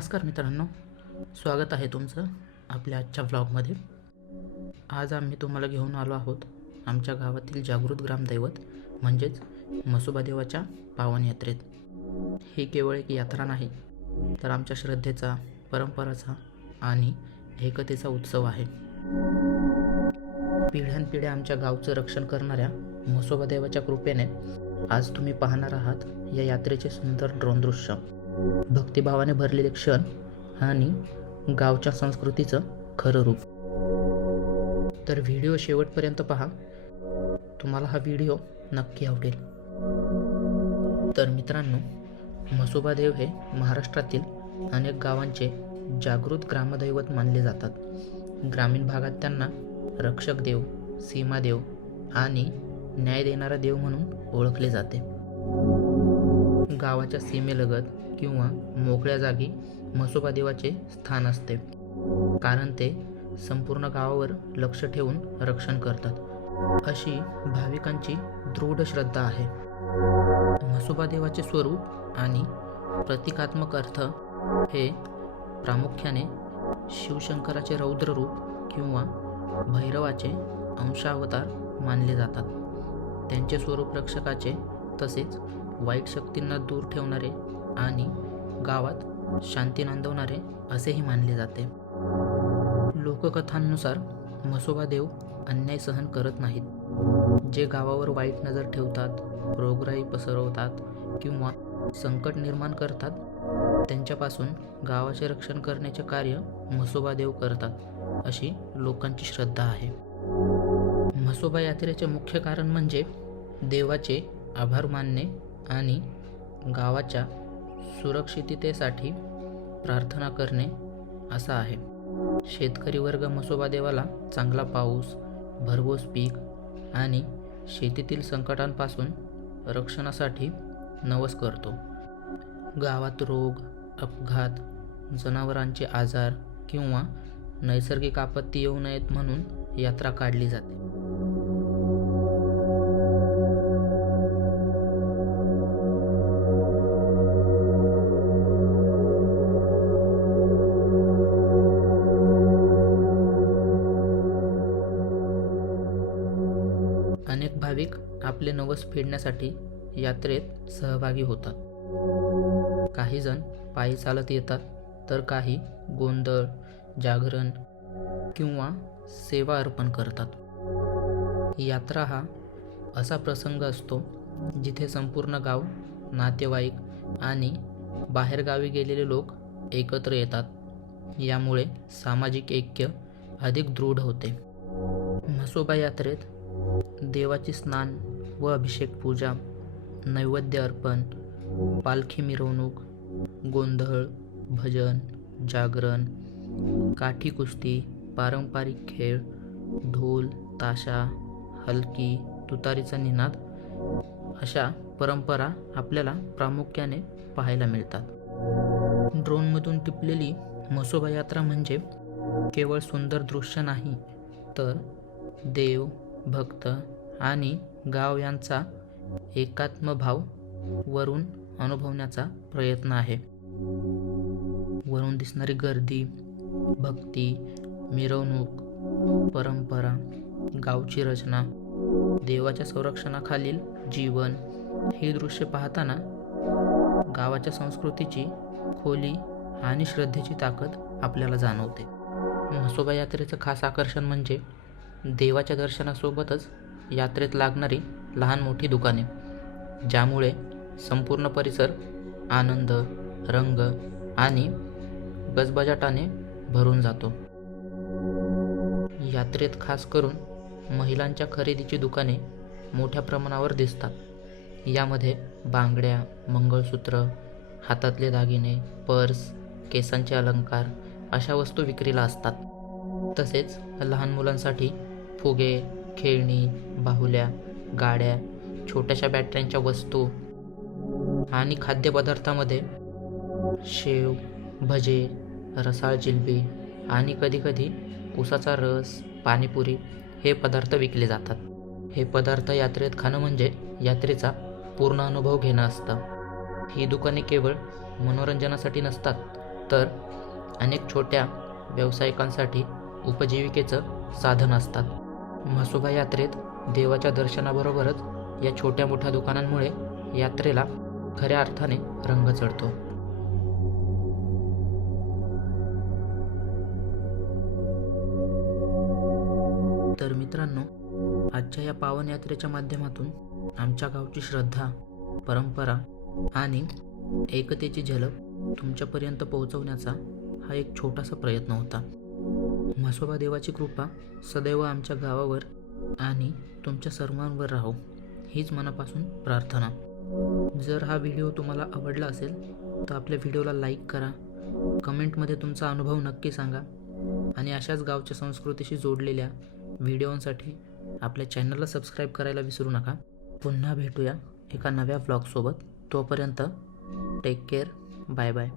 नमस्कार मित्रांनो, स्वागत आहे तुमचं आपल्या आजच्या व्लॉगमध्ये. आज आम्ही तुम्हाला घेऊन आलो आहोत आमच्या गावातील जागृत ग्रामदैवत म्हणजेच म्हसोबा देवाच्या पावन यात्रेत. ही केवळ एक यात्रा नाही, तर आमच्या श्रद्धेचा, परंपराचा आणि एकतेचा उत्सव आहे. पिढ्यानपिढ्या आमच्या गावचं रक्षण करणाऱ्या म्हसोबा देवाच्या कृपेने आज तुम्ही पाहणार आहात या यात्रेचे सुंदर ड्रोन दृश्य, भक्तिभावाने भरलेले क्षण आणि गावच्या संस्कृतीचं खरं रूप. तर व्हिडिओ शेवटपर्यंत पहा, तुम्हाला हा व्हिडिओ नक्की आवडेल. तर मित्रांनो, म्हसोबा देव हे महाराष्ट्रातील अनेक गावांचे जागृत ग्रामदैवत मानले जातात. ग्रामीण भागात त्यांना रक्षक देव, सीमादेव आणि न्याय देणारा देव म्हणून ओळखले जाते. गावाच्या सीमेलगत किंवा मोकळ्या जागी म्हसोबा देवाचे स्थान असते, कारण ते संपूर्ण गावावर लक्ष ठेवून रक्षण करतात, अशी भाविकांची दृढ श्रद्धा आहे. म्हसोबा देवाचे स्वरूप आणि प्रतिकात्मक अर्थ हे प्रामुख्याने शिवशंकराचे रौद्र रूप किंवा भैरवाचे अंशावतार मानले जातात. त्यांचे स्वरूप रक्षकाचे, तसेच वाईट शक्तींना दूर ठेवणारे आणि गावात शांती नांदवणारे असेही मानले जाते. लोककथांनुसार म्हसोबा देव अन्याय सहन करत नाहीत. जे गावावर वाईट नजर ठेवतात, रोगराई पसरवतात किंवा संकट निर्माण करतात, त्यांच्यापासून गावाचे रक्षण करण्याचे कार्य म्हसोबा देव करतात, अशी लोकांची श्रद्धा आहे. म्हसोबा यात्रेचे मुख्य कारण म्हणजे देवाचे आभार मानणे आणि गावाच्या सुरक्षिततेसाठी प्रार्थना करणे असा आहे. शेतकरी वर्ग म्हसोबा देवाला चांगला पाऊस, भरघोस पीक आणि शेतीतील संकटांपासून रक्षणासाठी नवस करतो. गावात रोग, अपघात, जनावरांचे आजार किंवा नैसर्गिक आपत्ती येऊ नयेत म्हणून यात्रा काढली जाते. अनेक भाविक आपले नवस फेडण्यासाठी यात्रेत सहभागी होतात. काही जण पायी चालत येतात, तर काही गोंधळ, जागरण किंवा सेवा अर्पण करतात. यात्रा हा असा प्रसंग असतो जिथे संपूर्ण गाव, नातेवाईक आणि बाहेरगावी गेलेले लोक एकत्र येतात. यामुळे सामाजिक ऐक्य अधिक दृढ होते. म्हसोबा यात्रेत देवाची स्नान व अभिषेक पूजा, नैवेद्य अर्पण, पालखी मिरवणूक, गोंधळ, भजन, जागरण, काठी कुस्ती, पारंपरिक खेळ, ढोल, ताशा, हलकी, तुतारीचा निनाद अशा परंपरा आपल्याला प्रामुख्याने पाहायला मिळतात. ड्रोनमधून टिपलेली म्हसोबा यात्रा म्हणजे केवळ सुंदर दृश्य नाही, तर देव, भक्त आणि गाव यांचा एकात्म भाव वरून अनुभवण्याचा प्रयत्न आहे. वरून दिसणारी गर्दी, भक्ती, मिरवणूक, परंपरा, गावची रचना, देवाच्या संरक्षणाखालील जीवन, हे दृश्य पाहताना गावाच्या संस्कृतीची खोली आणि श्रद्धेची ताकद आपल्याला जाणवते. म्हसोबा यात्रेचं खास आकर्षण म्हणजे देवाच्या दर्शनासोबतच यात्रेत लागणारी लहान मोठी दुकाने, ज्यामुळे संपूर्ण परिसर आनंद, रंग आणि गजबजाटाने भरून जातो. यात्रेत खास करून महिलांच्या खरेदीची दुकाने मोठ्या प्रमाणावर दिसतात. यामध्ये बांगड्या, मंगळसूत्र, हातातले दागिने, पर्स, केसांचे अलंकार अशा वस्तू विक्रीला असतात. तसेच लहान मुलांसाठी फुगे, खेळणी, बाहुल्या, गाड्या, छोट्याशा बॅटऱ्यांच्या वस्तू आणि खाद्यपदार्थामध्ये शेव, भजे, रसाळ जिलबी आणि कधीकधी उसाचा रस, पाणीपुरी हे पदार्थ विकले जातात. हे पदार्थ यात्रेत खाणं म्हणजे यात्रेचा पूर्ण अनुभव घेणं असतं. ही दुकाने केवळ मनोरंजनासाठी नसतात, तर अनेक छोट्या व्यावसायिकांसाठी उपजीविकेचं साधन असतात. म्हसोबा यात्रेत देवाच्या दर्शनाबरोबरच या छोट्या मोठ्या दुकानांमुळे यात्रेला खऱ्या अर्थाने रंग चढतो. तर मित्रांनो, आजच्या या पावन यात्रेच्या माध्यमातून आमच्या गावची श्रद्धा, परंपरा आणि एकतेची झलक तुमच्यापर्यंत पोहोचवण्याचा हा एक छोटासा प्रयत्न होता. म्हसोबा देवाची कृपा सदैव आमच्या गावावर आणि तुमच्या सर्वांवर राहो, हीच मनापासून प्रार्थना. जर हा व्हिडिओ तुम्हाला आवडला असेल तर आपल्या व्हिडिओला लाईक करा, कमेंटमध्ये तुमचा अनुभव नक्की सांगा आणि अशाच गावच्या संस्कृतीशी जोडलेल्या व्हिडिओंसाठी आपल्या चॅनलला सबस्क्राईब करायला विसरू नका. पुन्हा भेटूया एका नव्या व्लॉगसोबत. तोपर्यंत टेक केअर. Bye bye.